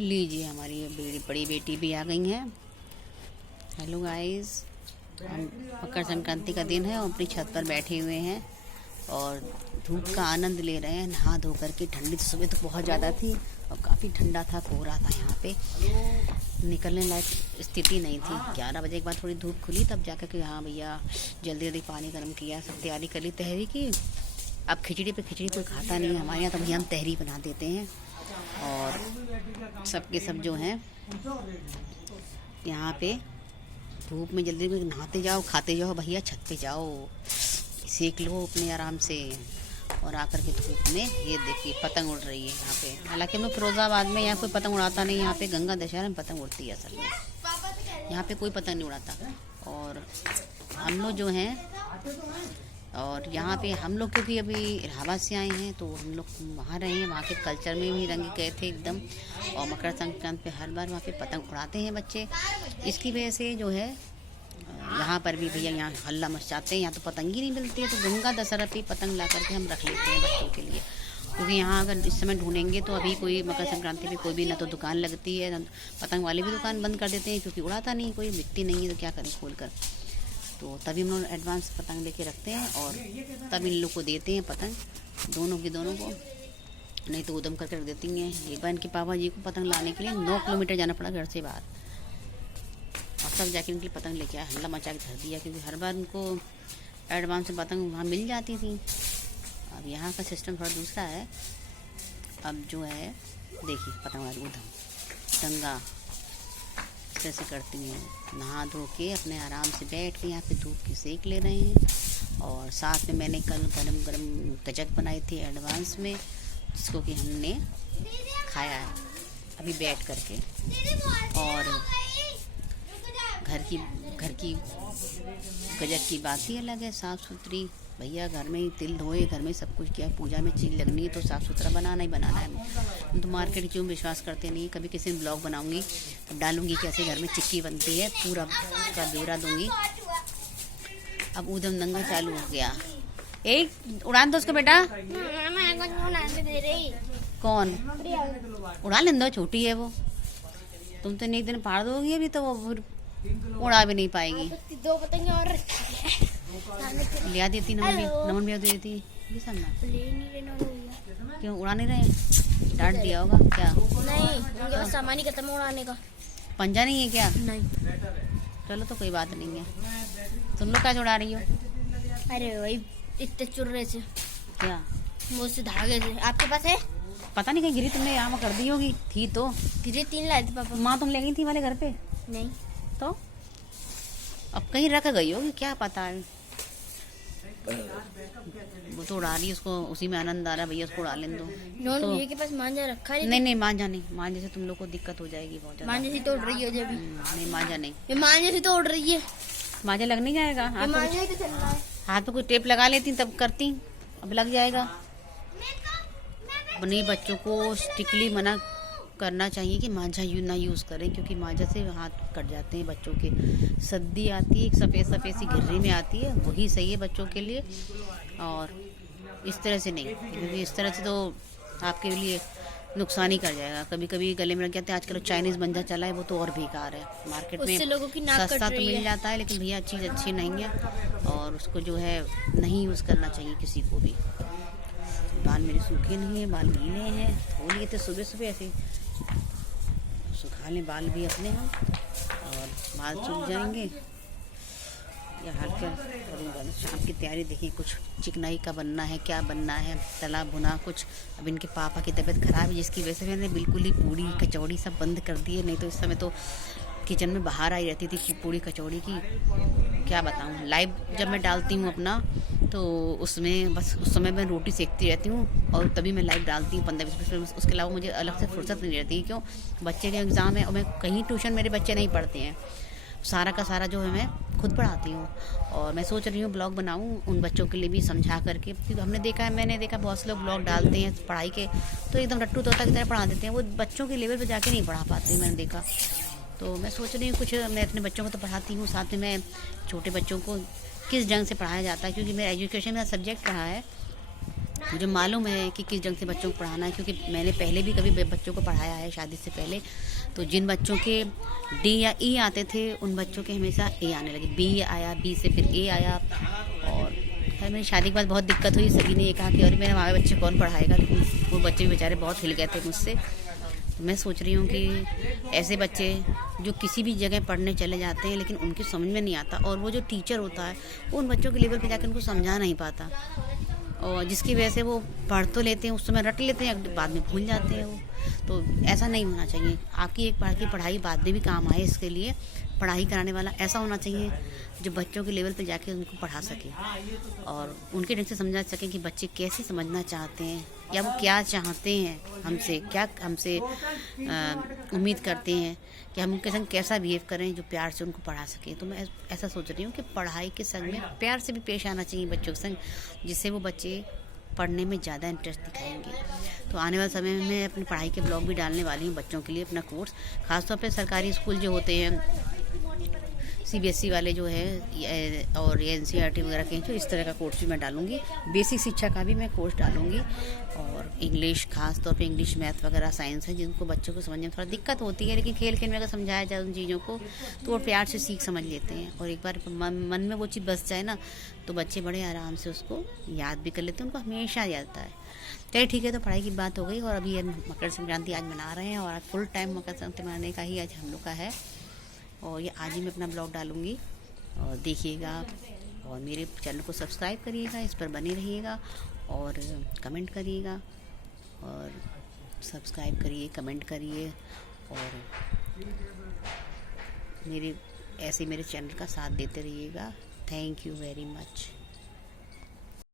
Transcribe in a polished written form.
लीजिए हमारी बड़ी बड़ी बेटी भी आ गई हैं। हेलो गाइस, हम मकर संक्रांति का दिन है और अपनी छत पर बैठे हुए हैं और धूप का आनंद ले रहे हैं। नहा धो करके, ठंडी तो सुबह तो बहुत ज़्यादा थी और काफ़ी ठंडा था, कोहरा था यहाँ पे, निकलने लायक स्थिति नहीं थी। 11 बजे के बाद थोड़ी धूप खुली, तब जाकर के हाँ भैया जल्दी जल्दी पानी गर्म किया, सब तैयारी कर ली तहरी की। अब खिचड़ी पे खिचड़ी कोई खाता नहीं है हमारे यहाँ, तो भैया हम तहरी बना देते हैं। और सबके सब जो हैं यहाँ पे धूप में जल्दी में नहाते जाओ, खाते जाओ भैया, छत पे जाओ, सेक लो अपने आराम से। और आकर के धूप में ये देखिए पतंग उड़ रही है यहाँ पे। हालांकि हम लोग फिरोजाबाद में यहाँ कोई पतंग उड़ाता नहीं, यहाँ पे गंगा दशहरा में पतंग उड़ती है असल में, यहाँ पे कोई पतंग नहीं उड़ाता। और हम लोग जो हैं, और यहाँ पे हम लोग क्योंकि अभी इलाहाबाद से आए हैं तो हम लोग वहाँ रहे हैं, वहाँ के कल्चर में भी रंग गए थे एकदम। और मकर संक्रांति पे हर बार वहाँ पे पतंग उड़ाते हैं बच्चे। इसकी वजह से जो है यहाँ पर भी भैया यहाँ हल्ला मचाते हैं। यहाँ तो पतंग ही नहीं मिलती है, तो गंगा दशहरा पे पतंग ला करके हम रख लेते हैं बच्चों के लिए। क्योंकि यहाँ अगर इस समय ढूंढेंगे तो अभी कोई मकर संक्रांति पे कोई भी ना तो दुकान लगती है, ना पतंग वाले भी दुकान बंद कर देते हैं, क्योंकि उड़ाता नहीं कोई, बिकती नहीं है तो क्या करें खोल कर। तो तभी हम लोग एडवांस पतंग लेके रखते हैं और तब इन लोग को देते हैं पतंग, दोनों को, नहीं तो उदम करके रख देती हैं। एक बार इनके पापा जी को पतंग लाने के लिए 9 किलोमीटर जाना पड़ा घर से बाहर, और तब जाके इनकी पतंग लेके आए, हल्ला मचा के धर दिया, क्योंकि हर बार उनको एडवांस में पतंग वहाँ मिल जाती थी। अब यहाँ का सिस्टम थोड़ा दूसरा है। अब जो है देखिए पतंग वाली उधम दंगा कैसे करती हैं, नहा धो के अपने आराम से बैठ के यहाँ पे धूप की सेक ले रहे हैं। और साथ में मैंने कल गरम गरम गजक बनाई थी एडवांस में, जिसको कि हमने खाया है अभी बैठ करके। और घर की गजक की बात ही अलग है, साफ़ सुथरी। भैया घर में ही तिल धोए, घर में सब कुछ किया, पूजा में चीज़ लगनी है तो साफ़ सुथरा बनाना ही बनाना है। हम तो मार्केट क्यों विश्वास करते नहीं। कभी किसी दिन ब्लॉग बनाऊंगी तो डालूंगी कैसे घर में चिक्की बनती है, पूरा का ब्यौरा दूंगी। अब ऊधम दंगा चालू हो गया। एक उड़ान दो उसको बेटा। कौन उड़ा लें दो, छोटी है वो, तुम तो एक दिन फाड़ दोगी, अभी तो वो उड़ा भी नहीं पाएगी। 2 पतंगे और लिया देती, नमन भी दे देती। क्यों उड़ा नहीं रहे? डांट दिया होगा क्या? नहीं, उनके पास सामान ही खत्म है उड़ाने का। पंजा नहीं है क्या? नहीं। चलो तो कोई बात नहीं है। तुम लोग क्या उड़ा रही हो? अरे वही इतने चुर्रे से, क्या वो से धागे से। आपके पास है? पता नहीं, कहीं गिरी तुमने यहाँ कर दी होगी। थी तो गिरे 3 लाए थे पापा। माँ तुम ले गई थी वाले घर पे? नहीं तो अब कहीं रख गई होगी, क्या पता है। वो तो उड़ा रही है, उसको उसी में आनंद आ रहा है, भैया उसको उड़ा लेने दो। तो भैया के पास मांझा रखा है। नहीं मांझा नहीं, मांझे से तुम लोग को दिक्कत हो जाएगी बहुत ज्यादा। मांझे से तो उड़ रही है जब। नहीं मांझा नहीं, ये मांझे से तो उड़ रही है। मांझा लग नहीं जाएगा हाथ पे, मांझा ही तो चल रहा है। हाथ पे कोई टेप लगा लेती तब करती, अब लग जाएगा। अपने बच्चों को स्ट्रिक्टली मना करना चाहिए कि मांझा ना यूज़ करें, क्योंकि मांझा से हाथ कट जाते हैं बच्चों के। सर्दी आती है, एक सफ़ेद सफ़ेद सी घिर्री में आती है, वही सही है बच्चों के लिए। और इस तरह से नहीं, क्योंकि इस तरह से तो आपके लिए नुकसान ही कर जाएगा। कभी कभी गले में लग जाते हैं। आजकल चाइनीज़ मंझा चला है, वो तो और बेकार है। मार्केट में लोगों की नाक सस्ता कट तो रही मिल है। जाता है, लेकिन भैया चीज़ अच्छी नहीं है और उसको जो है नहीं यूज़ करना चाहिए किसी को भी। बाल मेरे सूखे नहीं है, बाल गीले हैं, धो लिए थे सुबह सुबह ऐसे, सुखा लें बाल भी अपने हम, और बाल सूख जाएंगे। या हल्का करूँगा। शाम की तैयारी देखिए, कुछ चिकनाई का बनना है, क्या बनना है, तला भुना कुछ। अब इनके पापा की तबीयत ख़राब है, जिसकी वजह से मैंने बिल्कुल ही पूड़ी कचौड़ी सब बंद कर दी है। नहीं तो इस समय तो किचन में बाहर आई रहती थी पूड़ी कचौड़ी की, क्या बताऊँ। लाइव जब मैं डालती हूँ अपना तो उसमें बस उस समय मैं रोटी सेकती रहती हूँ, और तभी मैं लाइव डालती हूँ 15-20 मिनट। उसके अलावा मुझे अलग से फुर्सत नहीं रहती। क्यों? बच्चे के एग्ज़ाम है और मैं कहीं ट्यूशन मेरे बच्चे नहीं पढ़ते हैं, सारा का सारा जो है मैं खुद पढ़ाती हूँ। और मैं सोच रही हूँ ब्लॉग बनाऊँ उन बच्चों के लिए भी, समझा करके। क्योंकि मैंने देखा बहुत से लोग ब्लॉग डालते हैं पढ़ाई के, तो एकदम रट्टू तोता की तरह पढ़ा देते हैं, वो बच्चों के लेवल पर जाके नहीं पढ़ा पाते, मैंने देखा। तो मैं सोच रही हूँ कुछ, मैं अपने बच्चों को तो पढ़ाती हूँ, साथ में मैं छोटे बच्चों को किस ढंग से पढ़ाया जाता है, क्योंकि मेरा एजुकेशन का सब्जेक्ट रहा है मुझे मालूम है कि किस ढंग से बच्चों को पढ़ाना है, क्योंकि मैंने पहले भी कभी बच्चों को पढ़ाया है शादी से पहले। तो जिन बच्चों के डी या ई आते थे उन बच्चों के हमेशा ए आने लगे, बी आया, बी से फिर ए आया। और खैर मेरी शादी के बाद बहुत दिक्कत हुई, सभी ने ये कहा कि अरे मेरे हमारे बच्चे कौन पढ़ाएगा, लेकिन वो बच्चे भी बेचारे बहुत हिल गए थे मुझसे। तो मैं सोच रही हूँ कि ऐसे बच्चे जो किसी भी जगह पढ़ने चले जाते हैं लेकिन उनकी समझ में नहीं आता, और वो जो टीचर होता है वो उन बच्चों के लेवल पे जाकर उनको समझा नहीं पाता, और जिसकी वजह से वो पढ़ तो लेते हैं, उस समय रट लेते हैं, बाद में भूल जाते हैं वो। तो ऐसा नहीं होना चाहिए। आपकी एक बार की पढ़ाई बाद में भी काम आए, इसके लिए पढ़ाई कराने वाला ऐसा होना चाहिए जो बच्चों के लेवल पे जाके उनको पढ़ा सके और उनके ढंग से समझा सके कि बच्चे कैसे समझना चाहते हैं या वो क्या चाहते हैं हमसे, क्या हमसे उम्मीद करते हैं कि हम उनके संग कैसा बिहेव करें जो प्यार से उनको पढ़ा सके। तो मैं ऐसा सोच रही हूँ कि पढ़ाई के संग में प्यार से भी पेश आना चाहिए बच्चों के संग, जिससे वो बच्चे पढ़ने में ज़्यादा इंटरेस्ट दिखाएंगे। तो आने वाले समय में मैं अपनी पढ़ाई के ब्लॉग भी डालने वाली हूँ बच्चों के लिए, अपना कोर्स। ख़ासतौर पे सरकारी स्कूल जो होते हैं, सीबीएसई वाले जो है और एनसीईआरटी वगैरह के, जो इस तरह का कोर्स भी मैं डालूँगी। बेसिक शिक्षा का भी मैं कोर्स डालूँगी, और इंग्लिश, खास तौर पे इंग्लिश, मैथ वगैरह साइंस है जिनको बच्चों को समझने में थोड़ा दिक्कत होती है, लेकिन खेल खेल में अगर समझाया जाए उन चीज़ों को तो वो प्यार से सीख समझ लेते हैं। और एक बार मन में वो चीज़ बस जाए ना तो बच्चे बड़े आराम से उसको याद भी कर लेते हैं, उनको हमेशा याद आता है। चलिए ठीक है, तो पढ़ाई की बात हो गई। और अभी मकर संक्रांति आज मना रहे हैं, और आज फुल टाइम मकर संक्रांति मनाने का ही आज हम लोग का है, और ये आज ही मैं अपना ब्लॉग डालूँगी और देखिएगा। और मेरे चैनल को सब्सक्राइब करिएगा, इस पर बने रहिएगा और कमेंट करिएगा, और सब्सक्राइब करिए, कमेंट करिए, और मेरे चैनल का साथ देते रहिएगा। Thank you very much.